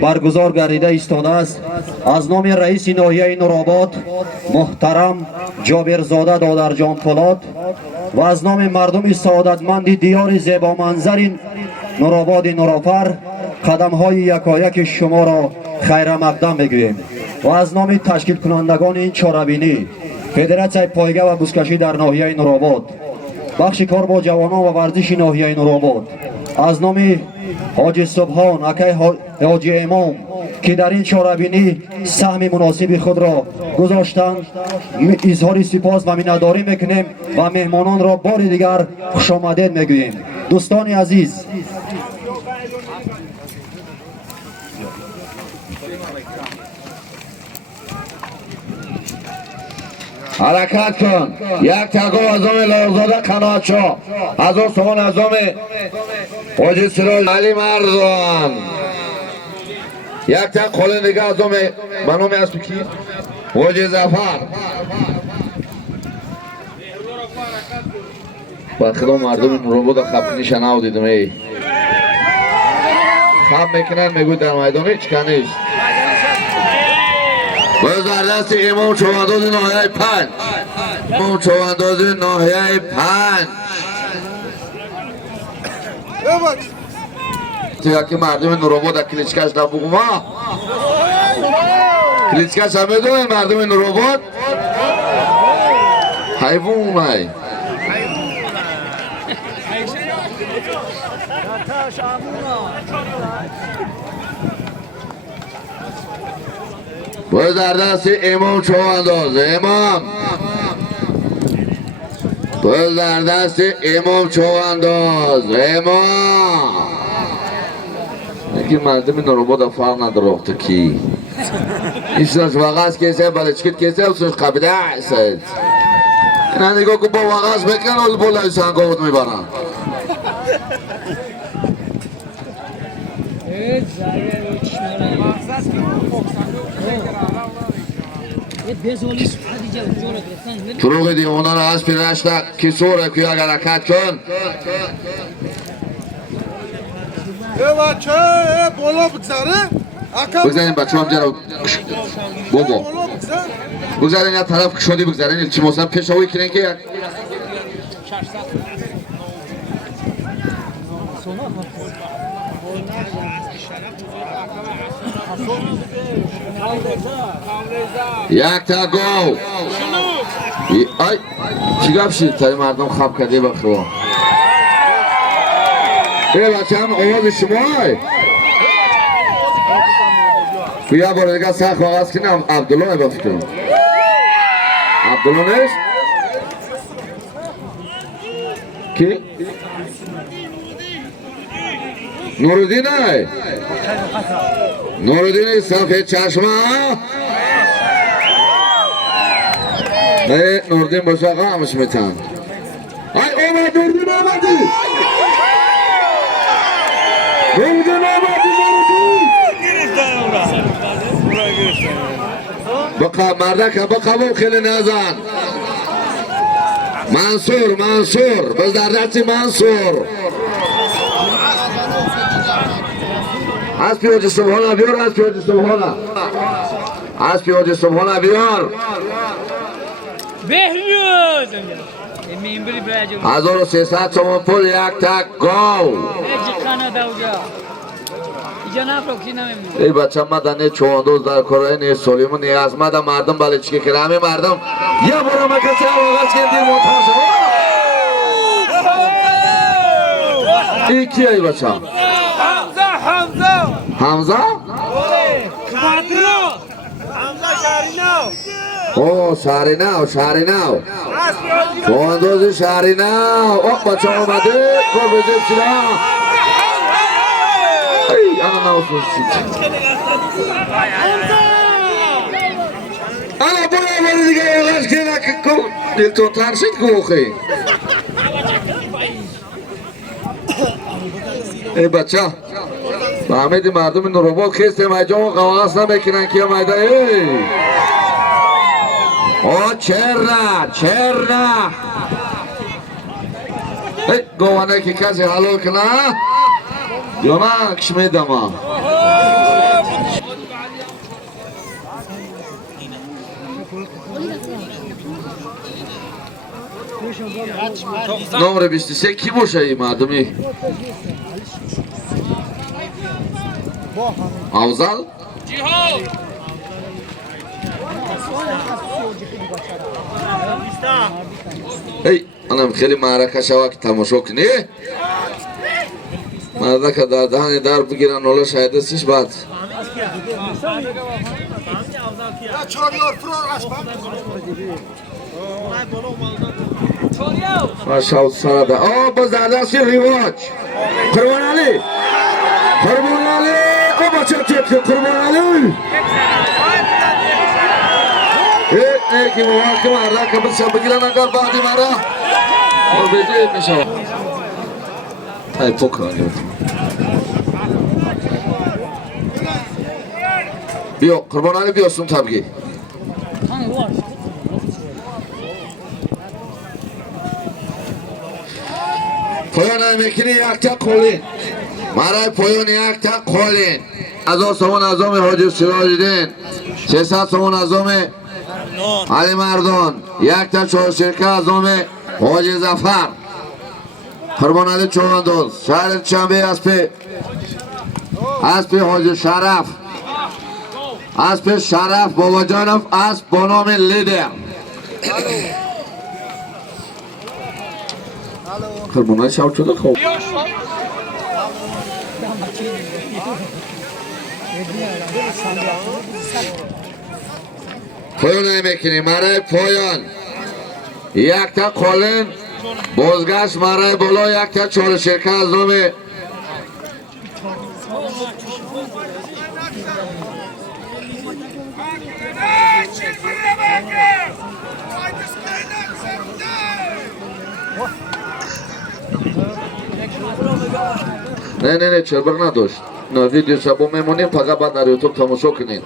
برگزار گردیده ایستاده است. از نام رئیس ناحیه نورآباد محترم جابرزاده دادرجان پولاد و از نام مردم سعادتمند دیار زیبا منظر نورآباد نورآفر قدم های یکایک شما را خیر مقدم میگوییم و از نام تشکیل کنندگان این چاره‌بینی فدراسیون پایگاه و بزکشی در ناحیه نورآباد، بخش کار با جوانان و ورزش ناحیه نورآباد، از نام حاجی سبحان اکای حاجی امام که در این چاره‌بینی سهم مناسب خود را گذاشتند، اظهار سپاس و مینه‌داری میکنیم و مهمانان را بار دیگر خوش آمدید میگوییم. دوستان عزیز، حرکت کن. یک تگو از آم لازاده قناعت شا از آن سوان از آم حاجی سراج علی مردان یک تگ خاله نگه از آم بنامی از کی حاجی زفر با خدا مردم نورآباد خفنیش نو دیدم. ای خب میکنن میگوی در میدان هیچ کنیست. وزارت امام چوانداز ناحیه 5 امام چوانداز ناحیه 5 تو که مردم نورآباد کلیچکش نبوگم ها کلیچکش هم میدونن مردم نورآباد حیوان های باید در دست امام چوانداز امام باید در دست امام چوانداز امام یکی مردم نورآباد فرق نداره وقت کی ایشونش وغاز کیسه بلچکت کیسه و سوش قبیده احسد اینا نگاه که با وغاز بکن و بولای سنگاوت میبرن فروغ دیوانان از پیرشتک کسوره که اگر حرکت کن بچه بالا بگذاره بگذارین بچه هم جرا بابا بگذارین یا طرف شدی بگذارین چی موسم پیش هایی کنین که یک تا گو ای چی گفت شید تایی مردم خواب کرده بخوا ای بچه هم آواز شمای بیا باره دیگه سخ آغاز کنم عبدالله با فکرم عبدالله نیست؟ کی؟ نورالدین ای نورالدین سفید چشمه نه نورالدین باشه آقا همش میتن ای اومد نورالدین آمدی نورالدین آمدی بقا مردک بقا خیلی نزن منصور بز در دستی منصور از پیوج سبحانه بیار از پیوج سبحانه از پیوج سبحانه بیار 1300 تومان پول یک تک گاو ای بچه مدنی چواندوز در کارهای نیست سلیمون نیاز مدن مردم بله چی که همه مردم یه برا مکسی آغاز کن دیر منتاز ای کی ای بچه حمزه او شهری نو چواندوز شهری نو او بچه آمده کار بزید چیلا انا نوصل انا برای دیگه آغاز کنه که دلتون ترسید گوخی ای بچه فهمیدی مردم نورآباد خیسته مجا و قواس نمیکنن که مایده ای او چرنه ای گوانه که کسی حلو کنه یا نه کشمیدم نمره 23 کی باشه این مردمی؟ افضل؟ ای انم خیلی معرکه شوه که تماشا کنی مرده که در دهن در بگیرن اولا شاید استش بعد شاود سراده باز در دستی ریواج قربان علی او بچه چیت قربان علی ایکی مواقع مرده که بسیار بگیرن اگر بعدی مرده اور بیده میشه تای پوک آگه بیا قربان علی بیا سون تبگی پایان میکنی یک تا قولین مرای پایان یک تا قولین 1000 تومان از آم حاجی سراج‌الدین 300 تومان از آم علی مردان یک تا چهارشرکه از آم حاجی ظفر قربان علی چواندوز شهر چنبه اسب حاجی شرف اسب شرف بابا جانم اسب با نام لیدر قربان علی شاود شده خوب پایان نمیکنیم مرای پایان یک تا قولین بازگشت مرای بالا یک تا چهارشرکه از نام نه چربر نداشت نه ویدیو شبا میمونیم فقط بعد در یوتیوب تماشا کنین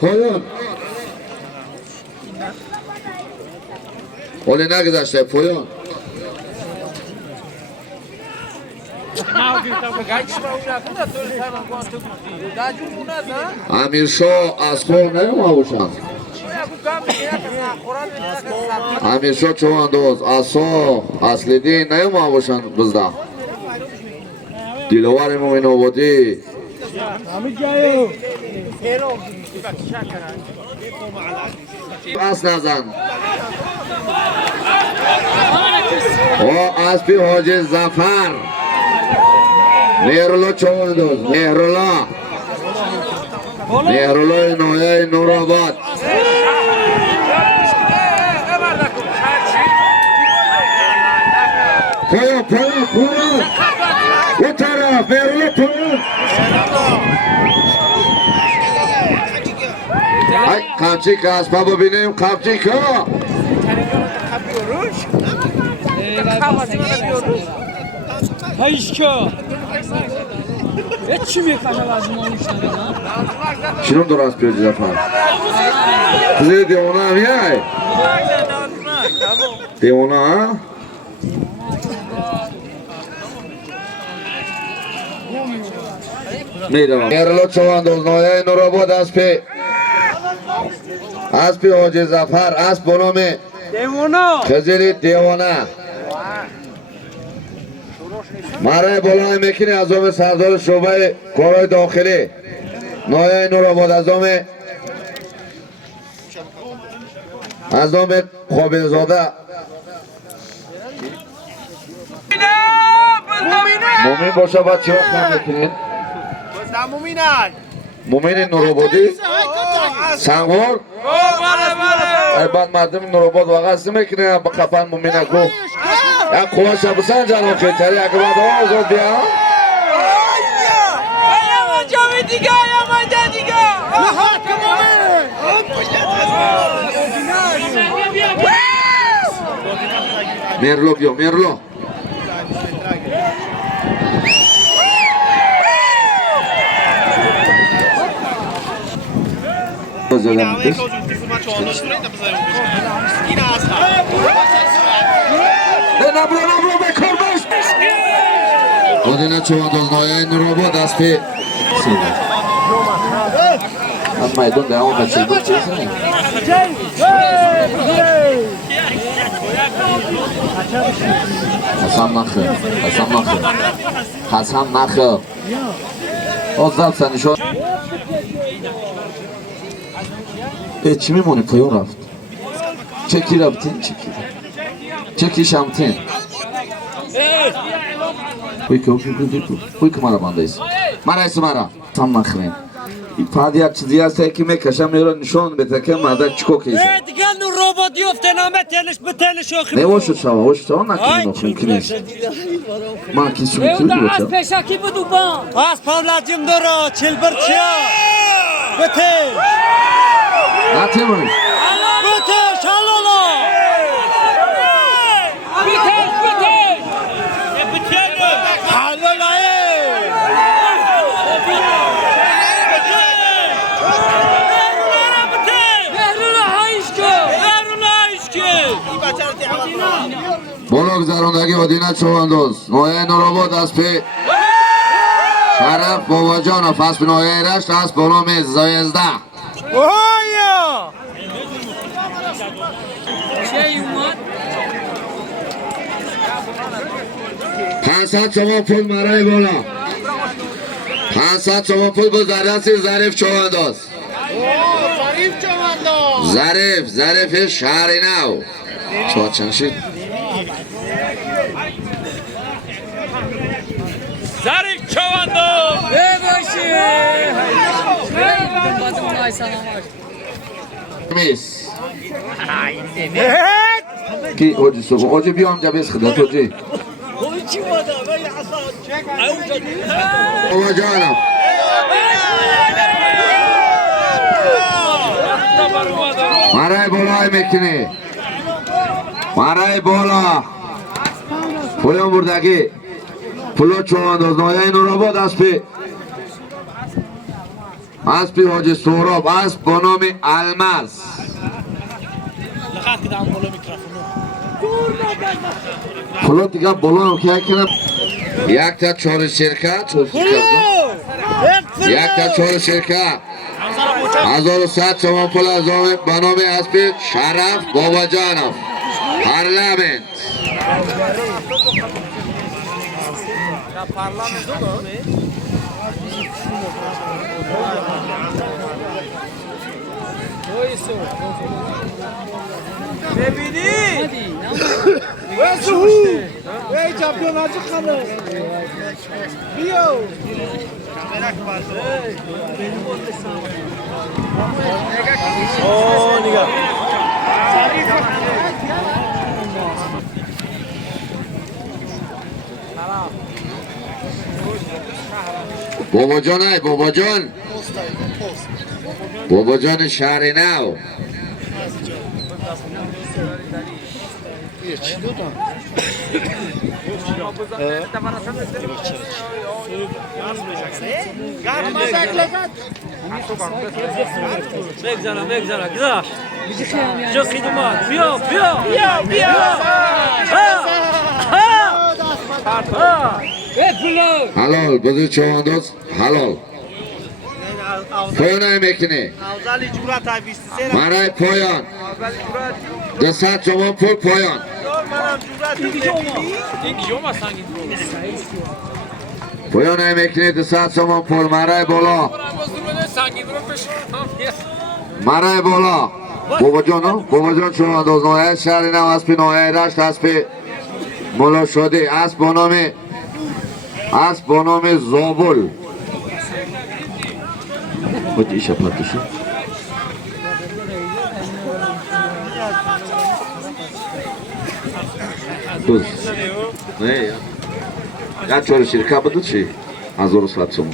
پایان ولی نگذشته پایان امیرشاه از خور نیومه باشند امیرشاه چواندوز اصا اصلی دین نیومه باشند بزده دیلوار مومن آبادی بس نزن و اسبی حاجی ظفر مهرالله چواندوز مهرالله نایه نورآباد پایان او طرف مهرالله پایان قمچی که اسبا ببینیم قمچی که Hayışka. Hiç mi kaça lazım olmuşlar ya? Şunun da rast bir zafer. Kızı de ona mı ya? De ona ha? Neydi o? Yerlo Çavandoz Noya Nurabad Aspi Hoca Zafer Asp Bonomi Devona Kızı Devona مرای بالا میکنی از آم سردار شعبه کارهای داخلی نایه نورآباد از آم خوابزاده مومین باشه بچه ها کم میکنین مومین نورآبادی سنگور بعد مردم نورآباد واقعا میکنین با کپن مومین اکو یک قواش بسن جانم خیتری اگه بعد آزاد بیا میرلو بیا میرلو نبرو بکر باش Odina Çovandoz Noyan Nurobod dast pe از میدان دوام بچه بود چیز نه حسن نخه آزد سنی شد چی میمونی پایون رفت چکی رفتین چکی شمتین بوی که مرا باندایست مرا ایسو مرا سم نخرین ifade یک چیزی هست که میکشم میرو نشون بده که مردک چیکو کیسه دیگه نو ربات یفته نامه تلش به تلش آخر نه واشو شما نکنیم ممکن نیست من کسی میتونی از باشم پیشکی بدو با از پاولادیم دارا چل برچیا بتش نه تیمونی بتش حلالا بتش حلالا بولو گذاروندگی ودینه چواندوز نویه نوراباد از پی شرف بابا جان فصل نویه رشت از بولو میز زایزده اویا پانصد شما پول مرای بالا 500 شما پول با زرسی ظریف چواندوز ظریف شهری نو چواد چند شد ظریف چواندو بباشی میس کی اوجی سوگو اوجی بیام جا بیس خدا تو جی بابا جانم مرای بالا میکنی مرای بالا پولم بردگی پولو چواندوز نویه نوراباد اسپی حاجی سهراب اسب با نام الماس پولو دیگه بالا که کنم یک تا چهار شرکت یک تا چهار شرکت 1100 شما پول از با نام اسب شرف بابا جانم پارلمنت ببینی ای چمپیوناتی خانه بیو نگاه بابا جان ای بابا جان شهر نو بگذارم گذاشت جو خیدمات بیا حلال بزرگ چواندوز حلال پایان میکنی مرای پایان 200 شما پول پایان پایان میکنی 200 شما پول مرای بالا مرای بالا بابا جان چواندوز نویه شهر نو اسپی نویه رشت اسپی مولا شده اسب با نام زابل خود ایشه پرتشو دوز نه یا چهار شرکت بدو چی؟ 1100 شما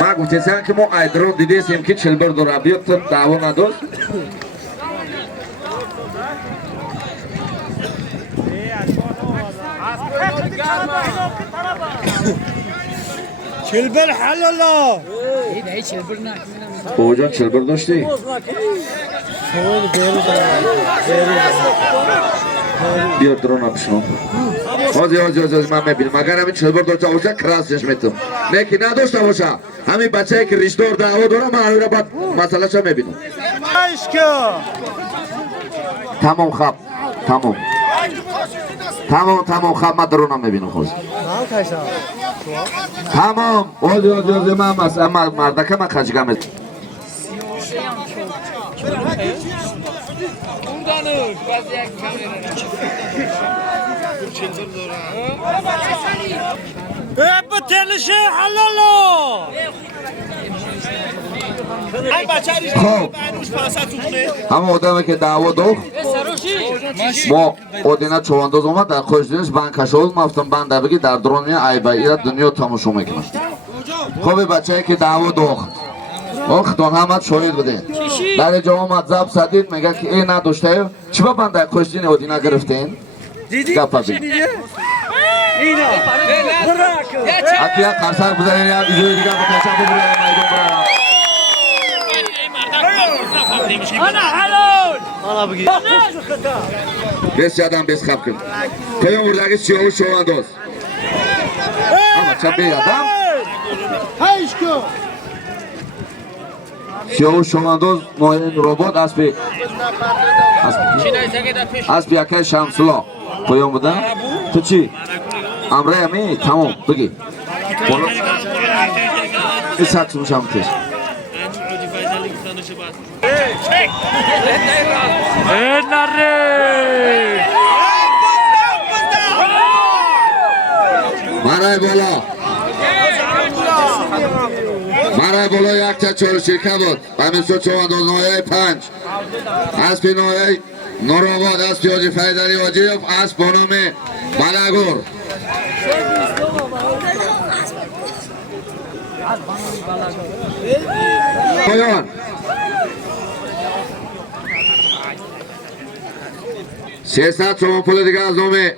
ما گفتم که ما ایدرون دیدیم که 40 بار دور بیاد تا دعوا نداشت چلبر حلالا اوجان چلبر داشتی؟ بیا درون اپشنو آزی من میبینم اگر همین چلبر داشته باشه کراسش میتونم نیکی نداشته باشه همین بچه که ریشتور دعوا داره من همین را بعد مسئله چه میبینم تمام خواب تمام خواب من درونم میبینم خوز تمام آزی من مردکه من خجگه میتونم بتلشه حلالا خب همه آدمی که دعوا داخت ما آدینه چوانداز اومد در خوشدینش بند کشاول مفتم بنده بگی در درونی ایبایی دنیا تماشا میکنم خوبی بچه که دعوا داخت وقتون همه شاید بودین در اینجا آمد زب صدید میگه که این نداشته چی با بنده خوشدین آدینه گرفتین؟ گفت بگی اکی ها قرصر بزنین یا ایجوی دیگر بکنشن ببرین میدون برای انا حلال بیس یادم بیس خواب کن پیام بردگی سیاهو شو انداز اما چه بی یادم سیاهو شو انداز نوین روبوت اسبی یکی شمسلا پیام بودن تو چی؟ امره همی تمام بگی این ساعت سموشم تیش مرای بالا یک تا چهار شرکه بود همین سو چوانداز نویه 5 اسبی نویه نورآباد اسبی حاجی فیضعلی واجیف اسب با نام بلگور پایان 300 تومان پول دیگه از نام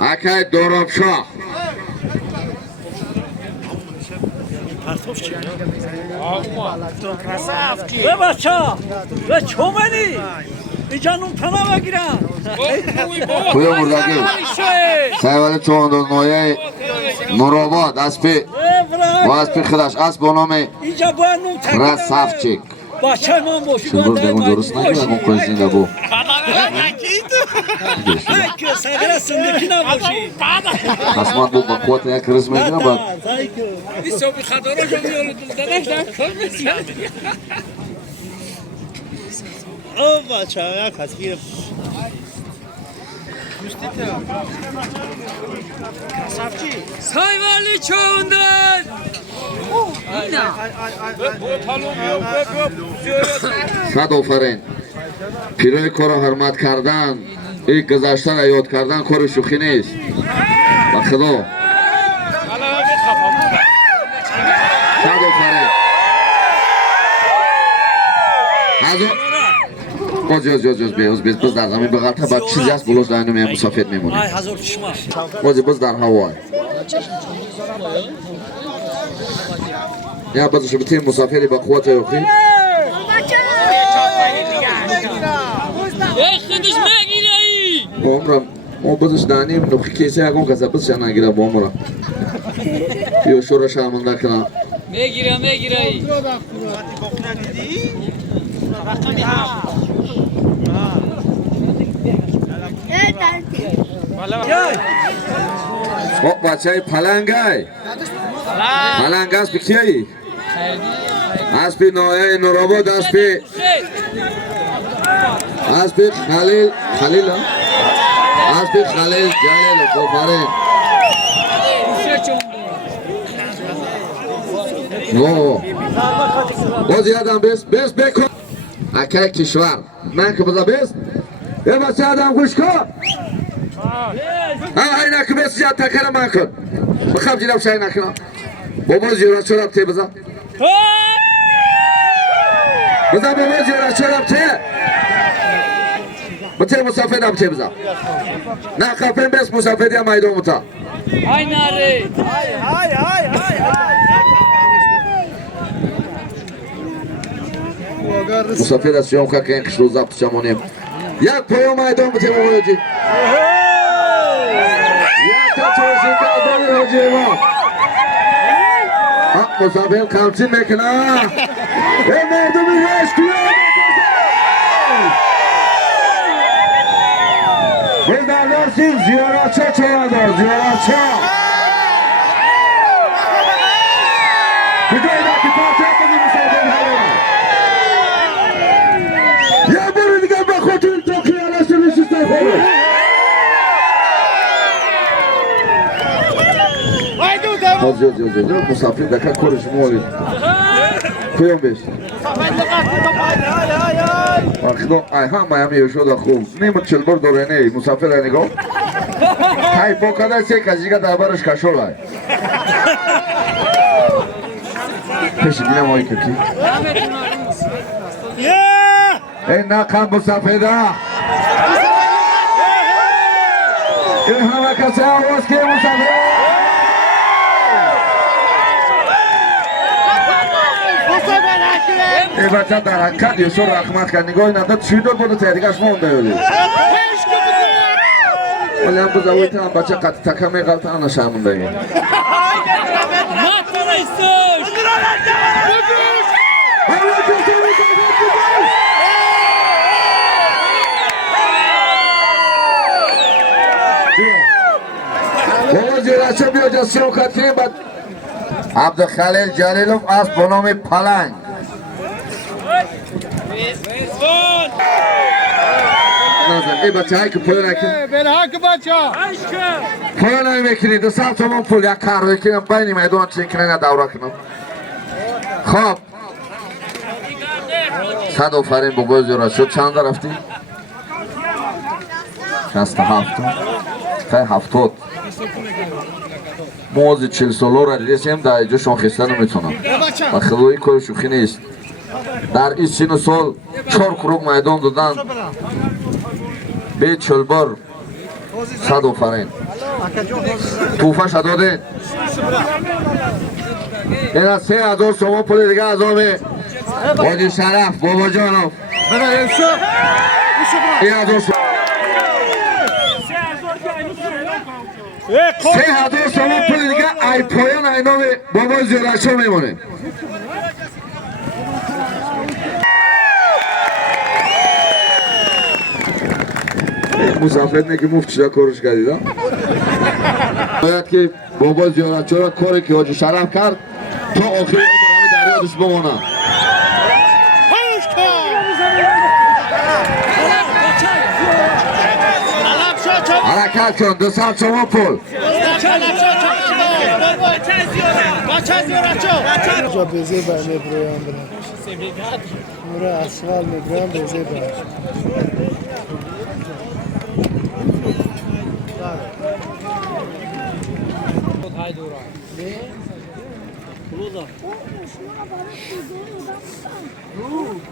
اکای دوراب شاه به بچه به چومنی بیجانون تنه بگیرن توی مردگی سیوال چوانداز نویه نورآباد اسبی با اسبی خداش اسب با نام اینجا باید نون تنه رسافچیک بچه من باشی شنگور بگون درست نگیره اون کنشینده بو که سگره سندگی نباشی قسمت بود با قوت یک رز میگیره باید او بچه یک هست گیره سایوالی چوندن صد آفرین پیروی کار را حرمت کردن این گذشته را یاد کردن کار شوخی نیست و خدا صد آفرین باز بیز در زمین بغلطه بعد چیزی هست بلوز در اینو مسافت میمونیم باز در هوای یا بازشو بتیم مسافری با قوت یوخی خودش مگیره ای عمرم ما بازش دانیم نوخی کیسه اگون کسا بازش نگیره با عمرم یا شور شرمنده کنم میگیره ای بچه های پلنگای پلنگ اسبی کیایی؟ اسبی نوعه نورآباد اسبی خلیل اسبی خلیل جلیل آفرین باز یادم بیست بکن اکای کشور من که بزا بیست یه بچه آدم گوش کن اینه که بیست جا تکر من کن بخواب جیرم شای نکنم بابا جیرم چرا تی بزا بابا جیرم چرا تی بچه مسافر هم چه بزن نه خفن بس مسافری هم میدان متا Ay nare. مسافر از شیام که این قشلو زبط شمانیم یک پایان میدان بچه موجی یک تا چوشی که آدانی حاجی ما مسافر کمچین میکنه این مردمی رشکیه بزنگرسین زیارتچه چواندار زیارتچه کجای نکی پاچه کنی مسافر هرون یه باری دیگه به خودتون توکی علاشته بشیسته خورو حاضر مسافر دکه کورش مولی کیم بیشت خدا هم مایمی شده خوب نیمت چلبر دوره نی مسافر نگاه های پاکده سی کجیگه دربارش کشول های پیشی دینم آئی که کی این نقم مسافره این همه کسی آواز که مسافره ای بچه در حقیقت یسور رحمت کرد نگاهی نداد چی داد بود تحریکش مونده یولی ولی هم بزاویت هم بچه قطع تکه میگلت هم نشه مونده یولی بابا زیرچه بیا جسی رو کتیم بعد عبدالخلیل جلیلوف از بنام پلنگ نظر ای بچه هایی که پول نکن پول نمیکنی 200 تومان پول یک کار بکنم بین میدان چین کنه دوره کنم خب 100 آفرین بابا زیرا شد چند رفتی؟ 67 خیلی 70 موزی 40 سالو را رسیم در اینجا شاخسته نمیتونم و خدایی کار شوخی نیست در این سین و سال 4 کروگ میدان دادن به چلبر 100 آفرین توفه شد دادین این از 3000 شما پول دیگه از آمه حاجی شرف بابا جانم این از 3000 شما پول دیگه ای پایان اینام بابا زیرشو میمونه مسافر نگه مفت چرا کارش کردید باید که بابا زیارتچو را کاری که حاجی شرف کرد تا آخر عمر همه در یادش بمانه حرکت کن 200 شما پول جا بزی با میبرویم برم مورا اسفال میبرویم بزی برم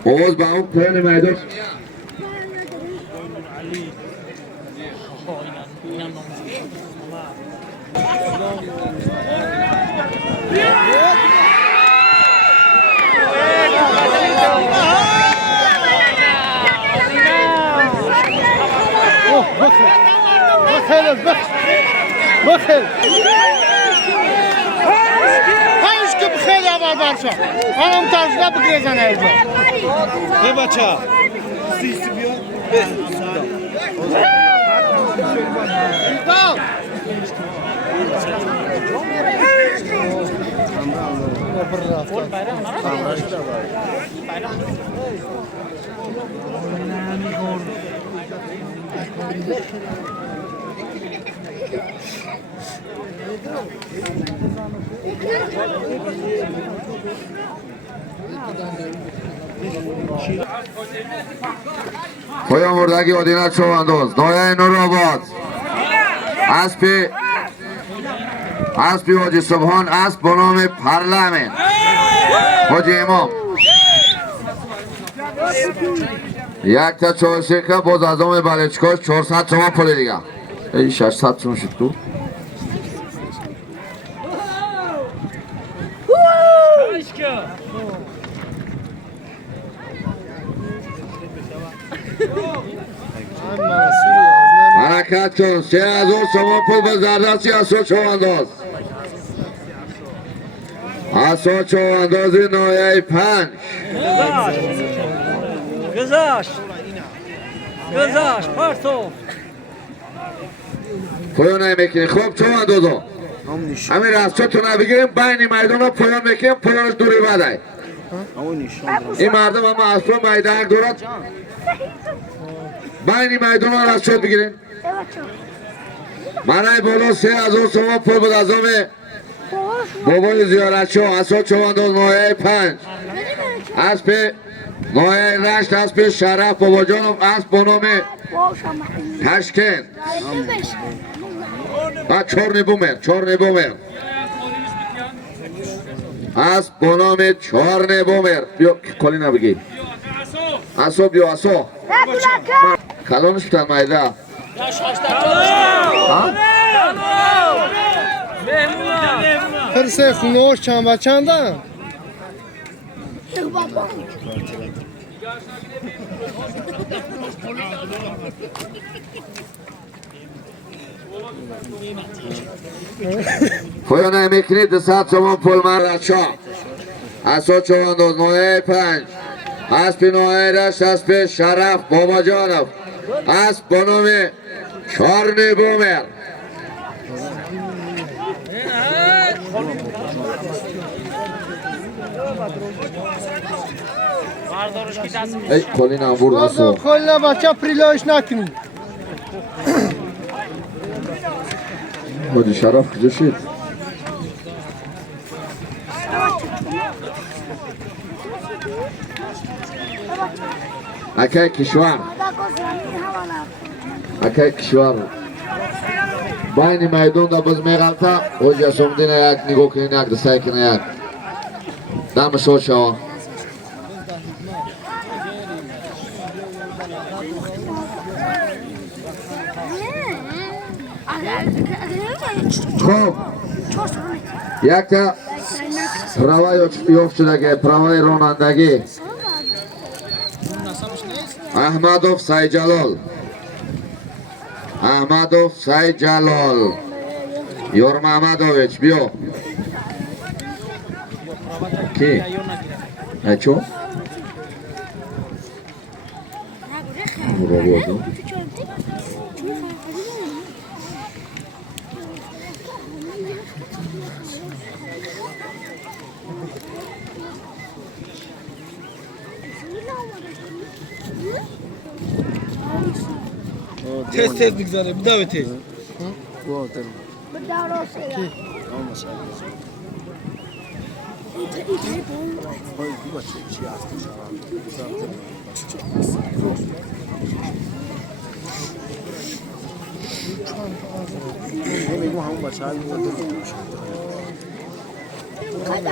آواز با اون پایان میدان بخیر هایش که بخیر عبال برشا خانم ترشده بگریزن ایجا ای بچه سیسی بیا پایان مردگی آدینت شو انداز نایه نور آباد اسبی حاجی سبحان اسب به نام پرلمن حاجی امام یک تا چهارشکه باز از آم بلچکاش 400 تومان پول دیگه. ای 600 تومان شد تو. حرکت کن. 3000 تومان پول به زردستی اسو چوانداز. اسو چواندازی نایه 5. گذاشت پارتو پایان میکنی. خوب چواندازو. همین راستتون بگیریم بین میدان ها پایان میکنیم. پایانش دوری بدهی. این مردم اما اصلا میدان دارد. بین میدان ها راست بگیریم. منای بالا 3000 تومان پول بود از آم بابای زیارت شو. اسا چوانداز نایه 5. اسب نایه رشت اسب شرف بابا جانم اسب با نام تشکن و چارنی بومر اسب با نام چارنی بومر. بیا کلی نبگی اسا بیا اسا کلانش بتن مایده پرسه خونوش چند و چنده؟ پایان میکنی 200 تومان پول من رچا. اسا چوانداز نایه 5. اسب نایه رشت اسب شرف بابا جانم اسب با نام چارنی بومر. ای کلی نبود اسو. کلا بچه پریلاش نکنی. بودی شرف کجا شد؟ اکای کشور بین میدون دا باز میغلطه اوجه سمدین یک نگو کنین یک دسته کنین یک دم شد شوا. خوب یک تا پروای یافت شدگی پروای رانندگی احمدوف سای جلال یور محمدویچ بیو کی؟ چو؟ تست بگذاره بدو تست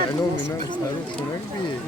اینو می‌نم فرو شونه بیه